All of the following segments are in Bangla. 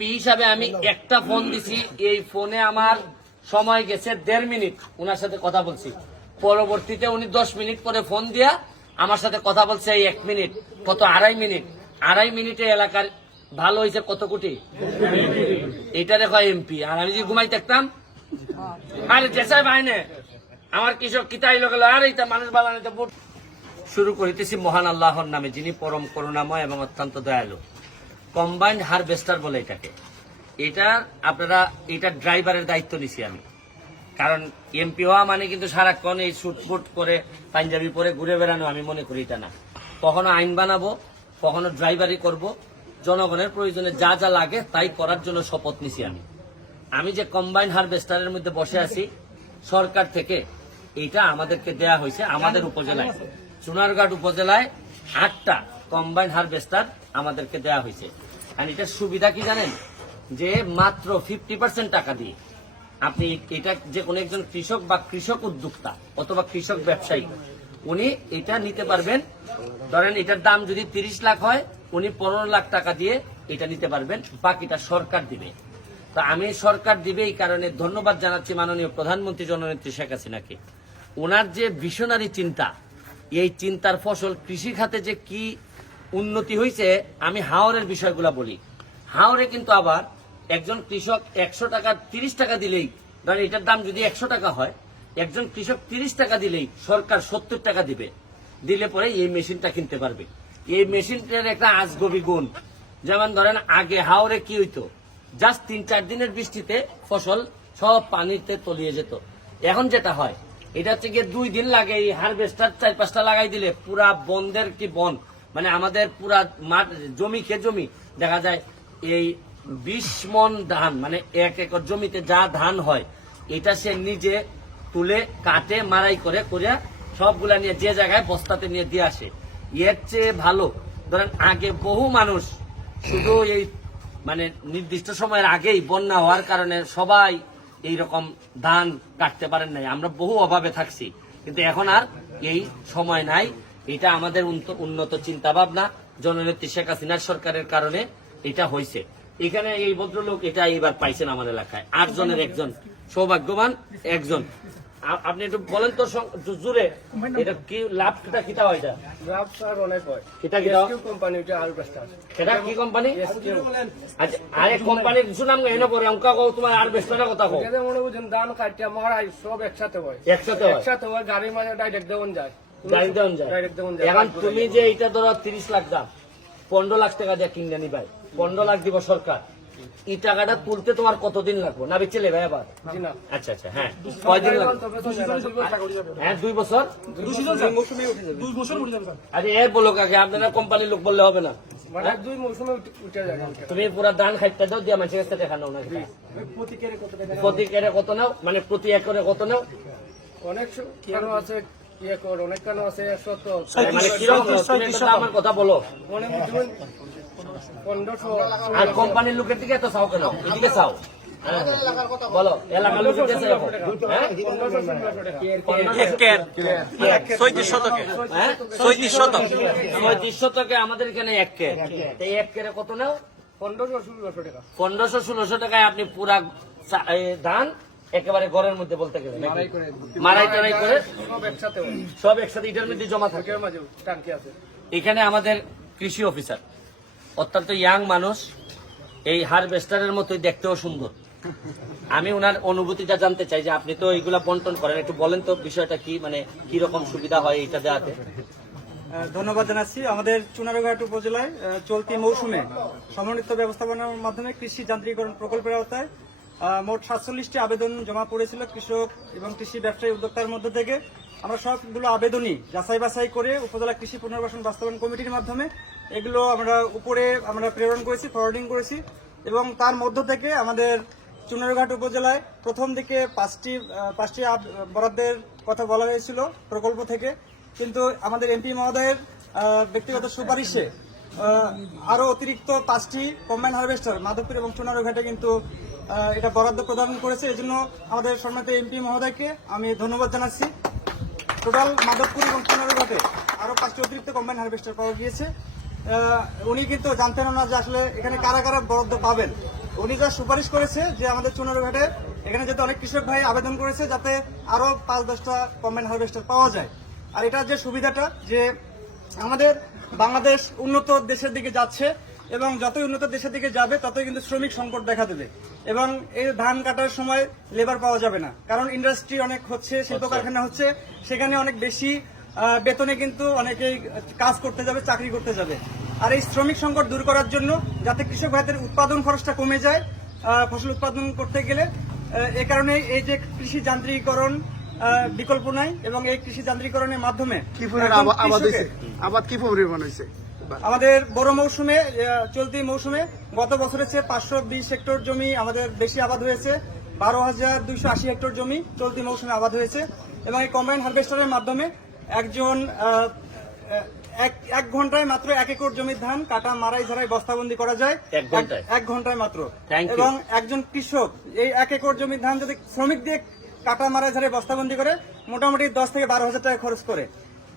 এমপি হিসাবে আমি একটা ফোন দিছি, এই ফোনে আমার সময় গেছে 1.5 মিনিট ওনার সাথে কথা বলছি। পরবর্তীতে উনি 10 মিনিট পরে ফোন দিয়া আমার সাথে কথা বলছে এই 1 মিনিট, কত 2.5 মিনিট। 2.5 মিনিটে এলাকার ভালো হয়েছে কত কোটি, এটা দেখো এমপি। আর আমি যদি ঘুমাই থাকতাম, আরে জেসাই বাইনে আমার কৃষক কিতাই লোক আর এইটা মানুষ বানানো ভোট শুরু করিতেছি মহান আল্লাহর নামে, যিনি পরম করুণাময় এবং অত্যন্ত দয়ালু। কম্বাইন্ড হারভেস্টার বলে এটাকে। এটা আপনারা এটা ড্রাইভারের দায়িত্ব নিছি আমি, কারণ এমপি হওয়া মানে কিন্তু সারাক্ষণ এই শুটফুট করে পাঞ্জাবি পরে ঘুরে বেড়ানো আমি মনে করি এটা না। কখনো আইন বানাবো, কখনো ড্রাইভারি করব, জনগণের প্রয়োজনে যা যা লাগে তাই করার জন্য শপথ নিছি আমি। আমি যে কম্বাইন্ড হারভেস্টারের মধ্যে বসে আছি, সরকার থেকে এটা আমাদেরকে দেয়া হয়েছে। আমাদের উপজেলায়, চুনারঘাট উপজেলায় 8টা কম্বাইন্ড হারভেস্টার আমাদেরকে দেয়া হয়েছে। আর এটার সুবিধা কি জানেন, যে মাত্র 50% টাকা দিয়ে আপনি এটা যে কোনো একজন কৃষক বা কৃষক উদ্যোক্তা অথবা কৃষক ব্যবসায়ী উনি এটা নিতে পারবেন। ধরেন এটার দাম যদি 30 লাখ হয়, উনি 15 লাখ টাকা দিয়ে এটা নিতে পারবেন, বাকিটা সরকার দিবে। তো আমি সরকার দিবে এই কারণে ধন্যবাদ জানাচ্ছি মাননীয় প্রধানমন্ত্রী জননেত্রী শেখ হাসিনাকে। ওনার যে ভিশনারি চিন্তা, এই চিন্তার ফসল কৃষি খাতে যে কি উন্নতি হয়েছে, আমি হাওরের বিষয়গুলো বলি। হাওরে কিন্তু আবার একজন কৃষক 100 টাকা 30 টাকা দিলেই, ধরেন এটার দাম যদি 100 টাকা হয়, একজন কৃষক 30 টাকা দিলেই সরকার 70 টাকা দিবে, দিলে পরে এই মেশিনটা কিনতে পারবে। এই মেশিনটার একটা আজগবি গুণ, যেমন ধরেন আগে হাওরে কি হইতো, জাস্ট 3-4 দিনের বৃষ্টিতে ফসল সব পানিতে তলিয়ে যেত। এখন যেটা হয়, এটা হচ্ছে গিয়ে 2 দিন লাগে। এই হারভেস্টার 4-5টা লাগাই দিলে পুরা বনদের কি বন, মানে আমাদের পুরা মাঠ জমি খেয়ে জমি দেখা যায় এই 20 মন ধান, মানে 1 একর জমিতে যা ধান হয় এটা সে নিজে তুলে কাটে মারাই করে সবগুলা নিয়ে যে জায়গায় বস্তাতে নিয়ে দিয়ে আসে। এর চেয়ে ভালো, ধরেন আগে বহু মানুষ শুধু এই মানে নির্দিষ্ট সময়ের আগেই বন্যা হওয়ার কারণে সবাই এই রকম ধান কাটতে পারেন নাই, আমরা বহু অভাবে থাকছি। কিন্তু এখন আর এই সময় নাই। এটা আমাদের উন্নত চিন্তা ভাবনা, জননেত্রী শেখ হাসিনার সরকারের কারণে এটা হয়েছে। এখানে এই ভদ্রলোক এটা এইবার পাইছেন আমার এলাকায়, 8 জনের একজন, সৌভাগ্যবান একজন। আপনি একটু বলেন তো জুড়ে, এটা কি লাভটা কিটা হয়? এটা লাভ স্যার অনেক হয়। কিটা কিটা কোম্পানি এটা হারভেস্টার। এটা কি কোম্পানি? আচ্ছা, আরেক কোম্পানির কিছু নাম এনে পরে অঙ্কা কও, তোমার হারভেস্টারের কথা কও। এটা মনে বুঝেন ধান কাটিয়া মারাই সব একসাথে হয়। একসাথে হয়, গাড়ির মাঝে ডাইরেক্ট দেওয়ান যায়। ডাইরেক্ট দেওয়ান যায়। এখন তুমি যে এটা ধরো 30 লাখ দাম, 15 লাখ টাকা দিয়ে কিনে নিবাই, 15 লাখ দিব সরকার। এই টাকাটা তুলতে তোমার কতদিন লাগবে? না বেচে নেবে এবার? আচ্ছা আচ্ছা, হ্যাঁ, কয়দিন লাগবে? হ্যাঁ, 2 বছর। আরে এর বলো কাকে, আপনারা কোম্পানির লোক বললে হবে না। তুমি পুরা ধান খাইতে দাও দিয়া মানুষের কাছে দেখা নাও না। প্রতি কেরে কত নাও, মানে প্রতি একরে কত নাও? অনেক কেন আছে, অনেক কেন আছে 100। মানে কিরকম তুমি একটা দামের কথা বলো। অনেক 1500। আর কোম্পানির লোকের দিকে এত চাও কেন? এদিকে চাও, বলো। এলাকার লোকের দিকে চাও, হ্যাঁ, 35 শতকে আমাদের এখানে 1 কের। এই 1 কেরে কত নাও? 1500-1600 টাকা। 1500-1600 টাকায় আপনি পুরা ধান একেবারে ঘরের মধ্যে বলতে গেলে মারাই টারাই করে সব একসাথে এটার মধ্যে জমা থাকে। এখানে আমাদের কৃষি অফিসার অত্যন্ত ইয়াং মানুষ, এই হারভেস্টারের মতোই দেখতেও সুন্দর। আমি ওনার অনুভূতিটা জানতে চাই যে আপনি তো এইগুলা বন্টন করেন, একটু বলেন তো বিষয়টা কি, মানে কি রকম সুবিধা হয় এটা দেওয়াতে? ধন্যবাদ জানাচ্ছি। আমাদের চুনারঘাট উপজেলায় চলতি মৌসুমে সমন্বিত ব্যবস্থাপনার মাধ্যমে কৃষি যান্ত্রিকরণ প্রকল্পের আওতায় মোট 47টি আবেদন জমা পড়েছিল কৃষক এবং কৃষি ব্যবসায়ী উদ্যোক্তার মধ্য থেকে। আমরা সবগুলো আবেদনই যাচাই বাছাই করে উপজেলা কৃষি পুনর্বাসন বাস্তবায়ন কমিটির মাধ্যমে এগুলো আমরা প্রেরণ করেছি, ফরওয়ার্ডিং করেছি। এবং তার মধ্য থেকে আমাদের চুনারঘাট উপজেলায় প্রথম দিকে 5টি বরাদ্দের কথা বলা হয়েছিল প্রকল্প থেকে, কিন্তু আমাদের এমপি মহোদয়ের ব্যক্তিগত সুপারিশে আরো অতিরিক্ত 5টি কম্বাইন্ড হারভেস্টার মাধবপুর এবং চুনারঘাটে কিন্তু এটা বরাদ্দ প্রদান করেছে। এজন্য আমাদের সম্মানিত এমপি মহোদয়কে আমি ধন্যবাদ জানাচ্ছি। টোটাল মাধবপুর এবং চুনারঘাটে আরো 5টি অতিরিক্ত কম্বাইন্ড হারভেস্টার পাওয়া গিয়েছে। উনি কিন্তু জানতেন না যে আসলে এখানে কারা কারা বরাদ্দ পাবেন। উনি যা সুপারিশ করেছে যে আমাদের চুনারুঘাটে এখানে যাতে অনেক কৃষক ভাই আবেদন করেছে যাতে আরো 5-10টা কম্বাইন হারভেস্টার পাওয়া যায়। আর এটার যে সুবিধাটা যে আমাদের বাংলাদেশ উন্নত দেশের দিকে যাচ্ছে এবং যতই উন্নত দেশের দিকে যাবে ততই কিন্তু শ্রমিক সংকট দেখা দেবে এবং এই ধান কাটার সময় লেবার পাওয়া যাবে না, কারণ ইন্ডাস্ট্রি অনেক হচ্ছে, শিল্প কারখানা হচ্ছে, সেখানে অনেক বেশি বেতনে কিন্তু অনেকেই কাজ করতে যাবে, চাকরি করতে যাবে। আর এই শ্রমিক সংকট দূর করার জন্য যাতে কৃষক ভাইদের উৎপাদন খরচটা কমে যায় ফসল উৎপাদন করতে গেলে, এই কারণে এই যে কৃষি যান্ত্রিকীকরণ বিকল্প নাই এবং এই কৃষি যান্ত্রিকীকরণের মাধ্যমে আবাদ কি পরিমাণ হয়েছে আমাদের বড় মৌসুমে চলতি মৌসুমে গত বছরের চেয়ে 520 হেক্টর জমি আমাদের বেশি আবাদ হয়েছে, 12,280 হেক্টর জমি চলতি মৌসুমে আবাদ হয়েছে এবং এই কম্বাইন হারভেস্টারের মাধ্যমে একজন এক ঘন্টায় মাত্র 1 একর জমির ধান কাটা মারাই ঝাড়াই বস্তাবন্দি করা যায় 1 ঘন্টায় মাত্র। এবং একজন কৃষক এই 1 একর জমির ধান যদি শ্রমিক দিয়ে কাটা মারাই ঝাড়াই বস্তাবন্দি করে মোটামুটি 10 থেকে 12,000 টাকা খরচ করে,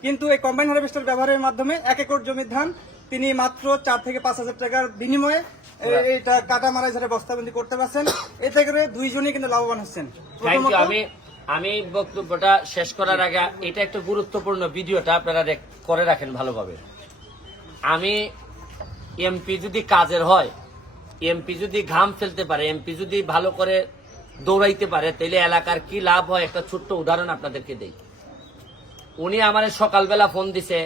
কিন্তু এই কম্বাইন হারভেস্টার ব্যবহারের মাধ্যমে 1 একর জমির ধান তিনি মাত্র 4 থেকে 5,000 টাকার বিনিময়ে এটা কাটা মারাই ঝাড়াই বস্তাবন্দি করতে পারছেন। এতে করে দুইজনই কিন্তু লাভবান হচ্ছেন। আমি বক্তব্যটা শেষ করার আগে এটা একটা গুরুত্বপূর্ণ ভিডিওটা আপনারা করে রাখেন ভালোভাবে। আমি এমপি যদি কাজের হয়, এমপি যদি ঘাম ফেলতে পারে, এমপি যদি ভালো করে দৌড়াইতে পারে, তাহলে এলাকার কি লাভ হয় একটা ছোট্ট উদাহরণ আপনাদেরকে দেই। উনি আমার সকালবেলা ফোন দিছে,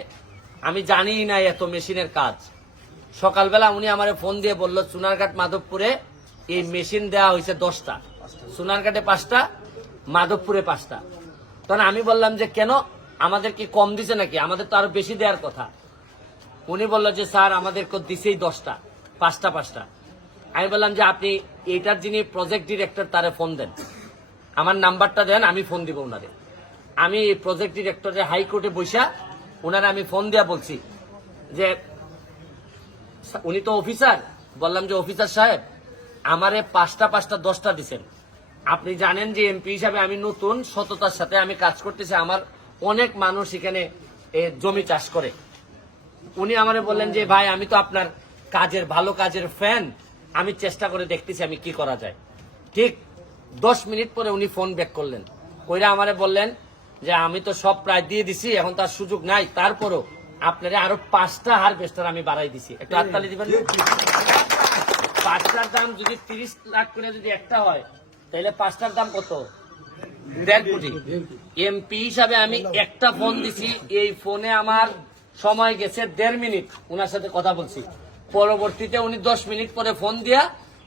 আমি জানি না এত মেশিনের কাজ। সকালবেলা উনি আমার ফোন দিয়ে বলল চুনারঘাট মাধবপুরে এই মেশিন দেওয়া হয়েছে 10টা, চুনারঘাটে 5টা, মাধবপুরে 5টা। তখন আমি বললাম যে কেন, আমাদের কি কম দিছে নাকি, আমাদের তো আরো বেশি দেওয়ার কথা। উনি বললো যে স্যার আমাদের দিছেই 10টা, 5টা। আমি বললাম যে আপনি এইটার যিনি প্রজেক্ট ডিরেক্টর তারে ফোন দেন, আমার নাম্বারটা দেন, আমি ফোন দিব ওনারে। আমি প্রজেক্ট ডিরেক্টরের হাইকোর্টে বৈশা ওনারে আমি ফোন দিয়া বলছি যে উনি তো অফিসার, বললাম যে অফিসার সাহেব আমারে 5টা 10টা দিচ্ছেন, আপনি জানেন যে এমপি হিসাবে আমি নতুন, সততার সাথে আমি কাজ করতেছি, আমার অনেক মানুষ এখানে জমি চাষ করে। উনি আমারে বললেন যে ভাই আমি তো আপনার কাজের ভালো কাজের ফ্যান, আমি চেষ্টা করে দেখতেছি আমি কি করা যায়। ঠিক 10 মিনিট পরে উনি ফোন ব্যাক করলেন, কইরা আমারে বললেন যে আমি তো সব প্রায় দিয়ে দিছি, এখন তার সুযোগ নাই, তারপরও আপনারা আরো 5টা হারভেস্টার আমি বাড়াই দিছি, একটু হাততালি দিবেন। 5টার দাম যদি 30 লাখ করে যদি একটা হয়, তাহলে 5টার দাম কত? 1.5 কোটি। এমপি হিসাবে আমি একটা ফোন দিছি, এই ফোনে আমার সময় গেছে 1.5 মিনিট ওনার সাথে কথা বলছি। পরবর্তীতে উনি 10 মিনিট পরে ফোন দিয়া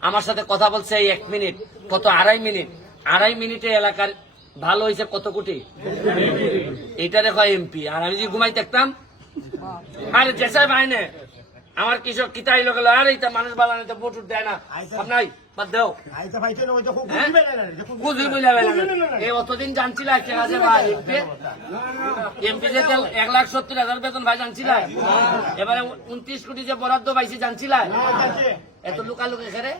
আমার সাথে কথা বলছে এই 1 মিনিট, কত 2.5 মিনিট। 2.5 মিনিটে এলাকার ভালো হয়েছে কত কোটি, এটা দেখো এমপি। আর আমি যদি ঘুমাই থাকতাম, আরে জেসাই ভাইনে আমার কৃষক কিতাই লোক আর এইটা মানুষ বানানো তো ভোট দেয় না, আপনাই বাদ দেও এই অতদিন জানছিল একটা কাজে ভাই এমপি যে 1,70,000 বেতন ভাই জানছিল, এবারে 29 কোটি যে বরাদ্দ পাইছি জানছিল, এত লুকালুকি খেরে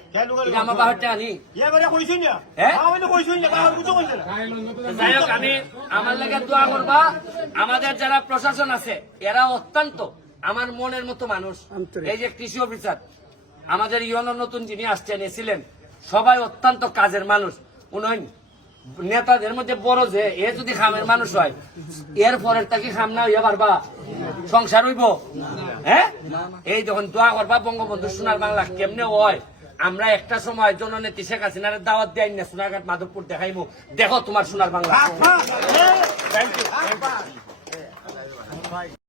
আমার বাহার টাকা নি। যাই হোক, আমি আমার লেগে দোয়া করবা, আমাদের যারা প্রশাসন আছে এরা অত্যন্ত আমার মনের মতো মানুষ। এই যে কৃষি অফিসার আমাদের ইউনিয়নের নতুন যিনি আসছেন এসেছিলেন, সবাই অত্যন্ত কাজের মানুষ। উনি নেতাদের মধ্যে বড় যে এ যদি খামের মানুষ হয়, এর পরের তাকে খাম না হইয়া পারবা, সংসার হইব? হ্যাঁ, এই যখন দোয়া করবা বঙ্গবন্ধু সোনার বাংলা কেমনে হয়, আমরা একটা সময় জননেত্রী শেখ হাসিনার দাওয়াত দেয় না সোনারঘাট মাধবপুর দেখাইবো, দেখো তোমার সোনার বাংলা। Thank you.